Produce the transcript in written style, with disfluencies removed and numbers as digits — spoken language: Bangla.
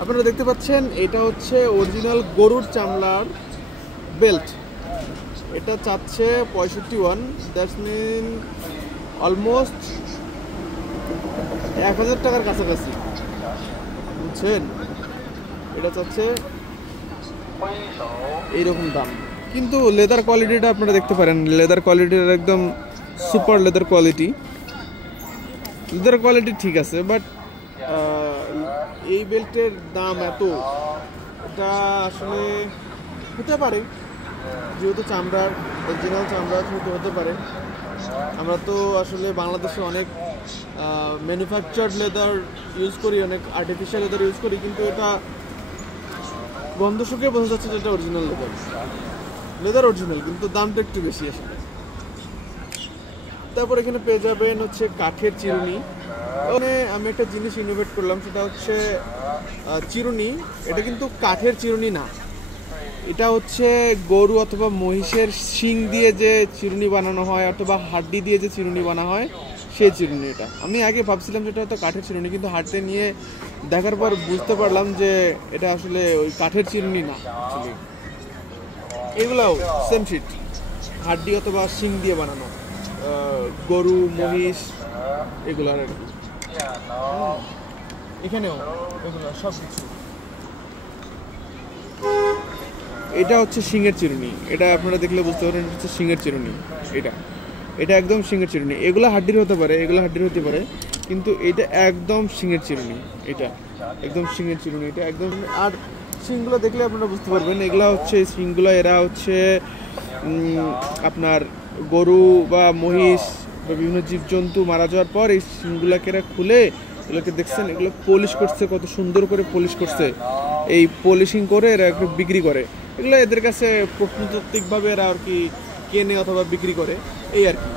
আপনারা দেখতে পাচ্ছেন এটা হচ্ছে অরিজিনাল গরুর চামড়ার বেল্ট। এটা চাচ্ছে 65, দ্যাটস মিন অলমোস্ট 1000 টাকার কাছাকাছি, বুঝছেন? এটা চাচ্ছে এইরকম দাম, কিন্তু লেদার কোয়ালিটিটা আপনারা দেখতে পারেন, লেদার কোয়ালিটির একদম super leather quality. Leather quality ঠিক আছে, বাট এই বেল্টের দাম এত, এটা আসলে হতে পারে যেহেতু চামড়ার অরিজিনাল চামড়া হতে পারে। আমরা তো আসলে বাংলাদেশে অনেক ম্যানুফ্যাকচার্ড লেদার ইউজ করি, অনেক আর্টিফিশিয়াল লেদার ইউজ করি, কিন্তু এটা গন্ধ শুকে বোঝা যাচ্ছে যে এটা অরিজিনাল লেদার অরিজিনাল, কিন্তু দামটা একটু বেশি আসলে। তারপর এখানে পেয়ে যাবেন হচ্ছে কাঠের চিরুনি। মানে আমি একটা জিনিস ইনোভেট করলাম, সেটা হচ্ছে চিরুনি। এটা কিন্তু কাঠের চিরুনি না, এটা হচ্ছে গরু অথবা মহিষের শিং দিয়ে যে চিরুনি বানানো হয় অথবা হাড্ডি দিয়ে যে চিরুনি বানানো হয় সেই চিরুনি। এটা আমি আগে ভাবছিলাম যেটা হয়তো কাঠের চিরুনি, কিন্তু হাতে নিয়ে দেখার পর বুঝতে পারলাম যে এটা আসলে ওই কাঠের চিরুনি না। এগুলাও সেম শিট, হাড্ডি অথবা শিং দিয়ে বানানো, গরু মহিষ এগুলার আর কি। এখানেও এগুলো সব কিছু। এটা হচ্ছে শিঙের চিরুনি, এটা আপনারা দেখলে বুঝতে পারেন এটা হচ্ছে শিঙের চিরুনি। এটা একদম শিঙের চিরুনি। এগুলো হাড্ডির হতে পারে, এগুলো হাড্ডির হতে পারে, কিন্তু এটা একদম শিঙের চিরুনি। এটা একদম শিঙের চিরুনি, এটা একদম। আর শিংগুলো দেখলে আপনারা বুঝতে পারবেন এগুলো হচ্ছে শিংগুলো, এরা হচ্ছে আপনার গরু বা মহিষ বা বিভিন্ন জীবজন্তু মারা যাওয়ার পর এই শিংগুলোকে এরা খুলে, এগুলোকে দেখছেন, এগুলো পলিশ করছে, কত সুন্দর করে পলিশ করছে। এই পলিশিং করে এরা একটু বিক্রি করে। এগুলো এদের কাছে প্রত্নতাত্ত্বিকভাবে এরা আর কি কেনে অথবা বিক্রি করে, এই আর কি।